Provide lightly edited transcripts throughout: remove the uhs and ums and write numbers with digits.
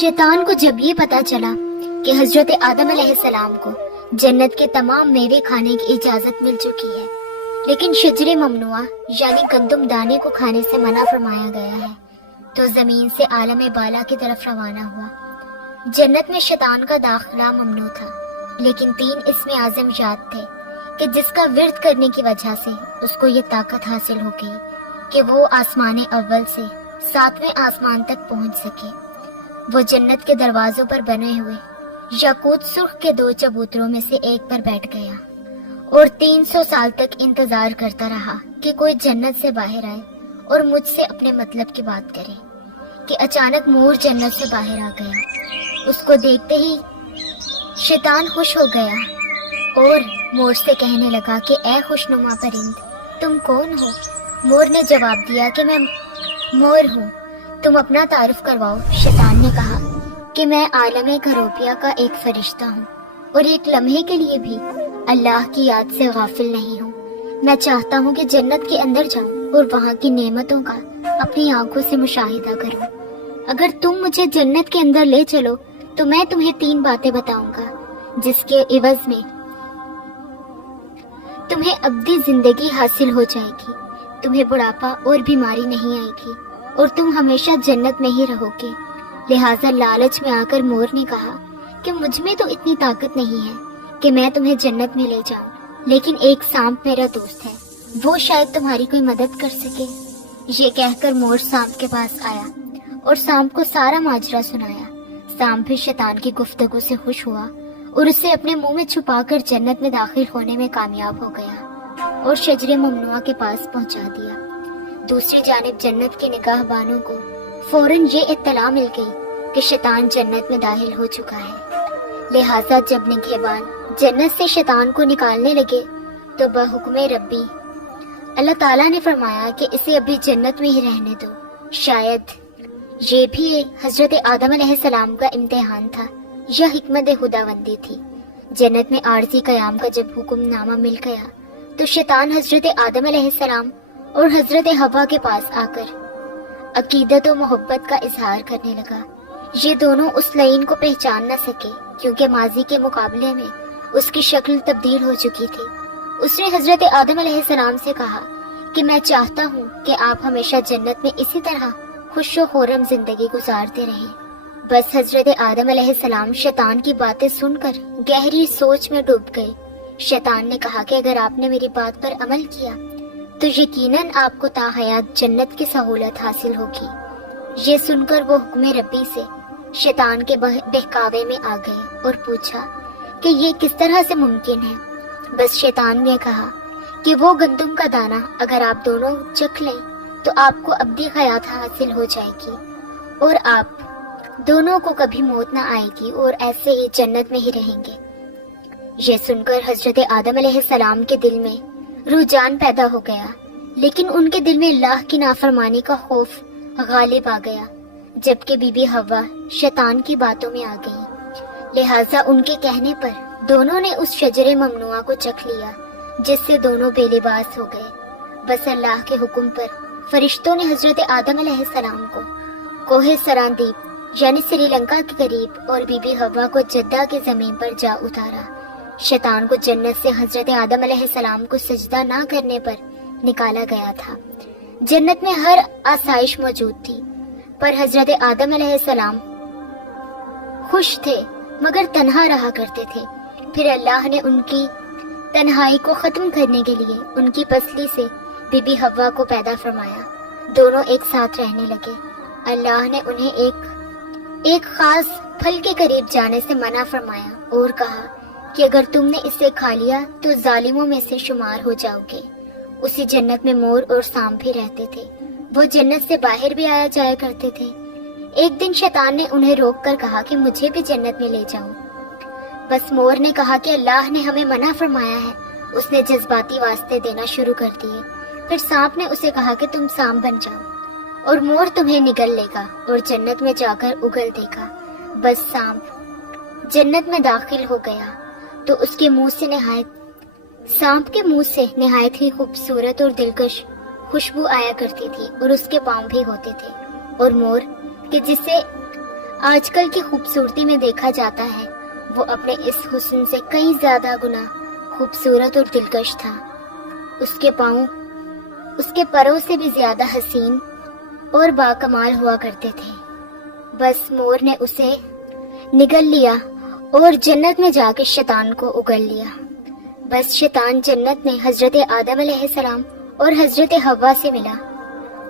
शैतान को जब ये पता चला कि हजरत आदम अलैहिस्सलाम को जन्नत के तमाम मेवे खाने की इजाजत मिल चुकी है, लेकिन शजरे ममनुआ यानी गंदम दाने को खाने से मना फरमाया गया है, तो जमीन से आलम बाला की तरफ रवाना हुआ। जन्नत में शैतान का दाखिला ममनू था, लेकिन 3 इसमें आजम याद थे कि जिसका विर्द करने की वजह से उसको ये ताकत हासिल हो गई कि वो आसमान अव्वल से 7वें आसमान तक पहुंच सके। वो जन्नत के दरवाजों पर बने हुए याकूत सुर्ख के 2 चबूतरों में से एक पर बैठ गया और 300 साल तक इंतजार करता रहा कि कोई जन्नत से बाहर आए और मुझसे अपने मतलब की बात करे कि अचानक मोर जन्नत से बाहर आ गया। उसको देखते ही शैतान खुश हो गया और मोर से कहने लगा कि ए खुशनुमा परिंद, तुम कौन हो? मोर ने जवाब दिया कि मैं मोर हूँ, तुम अपना तारुफ करवाओ। शैतान ने कहा कि मैं आलम करोपिया का एक फरिश्ता हूँ और एक लम्हे के लिए भी अल्लाह की याद से गाफिल नहीं हूँ। मैं चाहता हूँ कि जन्नत के अंदर जाऊँ और वहाँ की नेमतों का अपनी आंखों से मुशाहिदा करूँ। अगर तुम मुझे जन्नत के अंदर ले चलो तो मैं तुम्हें 3 बातें बताऊंगा, जिसके इवज में तुम्हें अब्दी जिंदगी हासिल हो जाएगी, तुम्हें बुढ़ापा और बीमारी नहीं आएगी और तुम हमेशा जन्नत में ही रहोगे। लिहाजा लालच में आकर मोर ने कहा कि मुझ में तो इतनी ताकत नहीं है कि मैं तुम्हें जन्नत में ले जाऊं, लेकिन एक सांप मेरा दोस्त है, वो शायद तुम्हारी कोई मदद कर सके। ये कहकर मोर सांप के पास आया और सांप को सारा माजरा सुनाया। सांप भी शैतान की गुफ्तगू से खुश हुआ और उसे अपने मुंह में छुपाकर जन्नत में दाखिल होने में कामयाब हो गया और शजरे ममनुआ के पास पहुंचा दिया। दूसरी जानिब जन्नत के निगाहबानों को फौरन ये इत्तला मिल गई कि शैतान जन्नत में दाखिल हो चुका है। लिहाजा जब निगहबान जन्नत से शैतान को निकालने लगे तो बहुक्म रब्बी अल्लाह ताला ने फरमाया कि इसे अभी जन्नत में ही रहने दो, शायद ये भी हजरत आदम अलैहिस्सलाम का इम्तिहान था या हिकमत खुदावंदी थी। जन्नत में आरज़ी कयाम का जब हुक्मनामा मिल गया तो शैतान हजरत आदम अलैहिस्सलाम और हजरत हवा के पास आकर अकीदत और मोहब्बत का इजहार करने लगा। ये दोनों उस लईन को पहचान न सके क्योंकि माजी के मुकाबले में उसकी शक्ल तब्दील हो चुकी थी। उसने हजरत आदम अलैहिस्सलाम से कहा कि मैं चाहता हूँ कि आप हमेशा जन्नत में इसी तरह खुश व खुर्रम जिंदगी गुजारते रहें। बस हजरत आदम अलैहिस्सलाम शैतान की बातें सुनकर गहरी सोच में डूब गए। शैतान ने कहा कि अगर आपने मेरी बात पर अमल किया तो यकीनन आपको ताहयात जन्नत की सहूलत हासिल होगी। ये सुनकर वो हुक्म रब्बी से शैतान के बहकावे में आ गए और पूछा कि ये किस तरह से मुमकिन है। बस शैतान ने कहा कि वो गंदम का दाना अगर आप दोनों चख लें तो आपको अब्दी हयात हासिल हो जाएगी और आप दोनों को कभी मौत ना आएगी और ऐसे ही जन्नत में ही रहेंगे। ये सुनकर हजरत आदम अलैहिस्सलाम के दिल में रुझान पैदा हो गया, लेकिन उनके दिल में अल्लाह की नाफरमानी का खौफ गालिब आ गया, जबकि बीबी हवा शैतान की बातों में आ गई। लिहाजा उनके कहने पर दोनों ने उस शजरे ममनुआ को चख लिया, जिससे दोनों बेलिबास हो गए। बस अल्लाह के हुक्म पर फरिश्तों ने हजरत आदम अलैहिस्सलाम को कोहे सरांदीप यानी श्रीलंका के करीब और बीबी हवा को जद्दा के जमीन पर जा उतारा। शैतान को जन्नत से हजरत आदम अलैहिस्सलाम को सजदा ना करने पर निकाला गया था। जन्नत में हर आसाइश मौजूद थी, पर हजरत आदम अलैहिस्सलाम खुश थे मगर तन्हा रहा करते थे। फिर अल्लाह ने उनकी तन्हाई को खत्म करने के लिए उनकी पसली से बीबी हवा को पैदा फरमाया। दोनों एक साथ रहने लगे। अल्लाह ने उन्हें एक खास फल के करीब जाने से मना फरमाया और कहा कि अगर तुमने इसे खा लिया तो जालिमों में से शुमार हो जाओगे। उसी जन्नत में मोर और सांप भी रहते थे। वो जन्नत से बाहर भी आया जाया करते थे। एक दिन शैतान ने उन्हें रोक कर कहा कि मुझे भी जन्नत में ले जाओ। बस मोर ने कहा कि अल्लाह ने हमें मना फरमाया है। उसने जज्बाती वास्ते देना शुरू कर दिए। फिर सांप ने उसे कहा कि तुम सांप बन जाओ और मोर तुम्हें निगल लेगा और जन्नत में जाकर उगल देगा। बस सांप जन्नत में दाखिल हो गया तो उसके सांप के मुंह से निहायत ही खूबसूरत और दिलकश खुशबू आया करती थी और उसके पाँव भी होते थे। और मोर कि जिसे آج کل کی خوبصورتی میں دیکھا جاتا ہے وہ اپنے اس حسن سے کئی زیادہ گنا خوبصورت اور دلکش تھا۔ اس کے پاؤں اس کے پروں سے بھی زیادہ حسین اور باکمال ہوا کرتے تھے۔ بس مور نے اسے نگل لیا اور جنت میں جا کے شیطان کو اگل لیا۔ بس شیطان جنت میں حضرت آدم علیہ السلام اور حضرت حوا سے ملا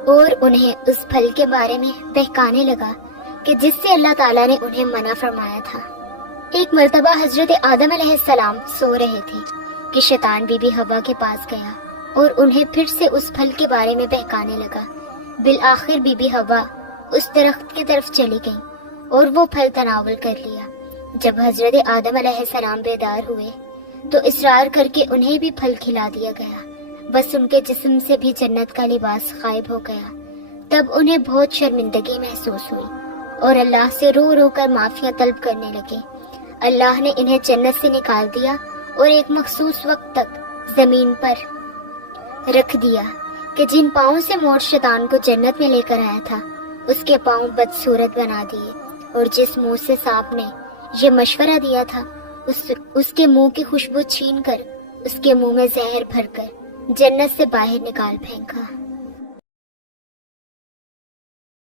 اور انہیں اس پھل کے بارے میں بہکانے لگا کہ جس سے اللہ تعالیٰ نے انہیں منع فرمایا تھا۔ ایک مرتبہ حضرت آدم علیہ السلام سو رہے تھے کہ شیطان بی بی حوا کے پاس گیا اور انہیں پھر سے اس پھل کے بارے میں بہکانے لگا۔ بالآخر بی بی حوا اس درخت کی طرف چلی گئی اور وہ پھل تناول کر لیا۔ جب حضرت آدم علیہ السلام بیدار ہوئے تو اصرار کر کے انہیں بھی پھل کھلا دیا گیا۔ بس ان کے جسم سے بھی جنت کا لباس غائب ہو گیا۔ تب انہیں بہت شرمندگی محسوس ہوئی اور اللہ سے رو رو کر معافیاں طلب کرنے لگے۔ اللہ نے انہیں جنت سے نکال دیا اور ایک مخصوص وقت تک زمین پر رکھ دیا کہ جن پاؤں سے مور شیطان کو جنت میں لے کر آیا تھا اس کے پاؤں بدصورت بنا دیے، اور جس منہ سے سانپ نے یہ مشورہ دیا تھا اس کے منہ کی خوشبو چھین کر اس کے منہ میں زہر بھر کر جنت سے باہر نکال پھینکا۔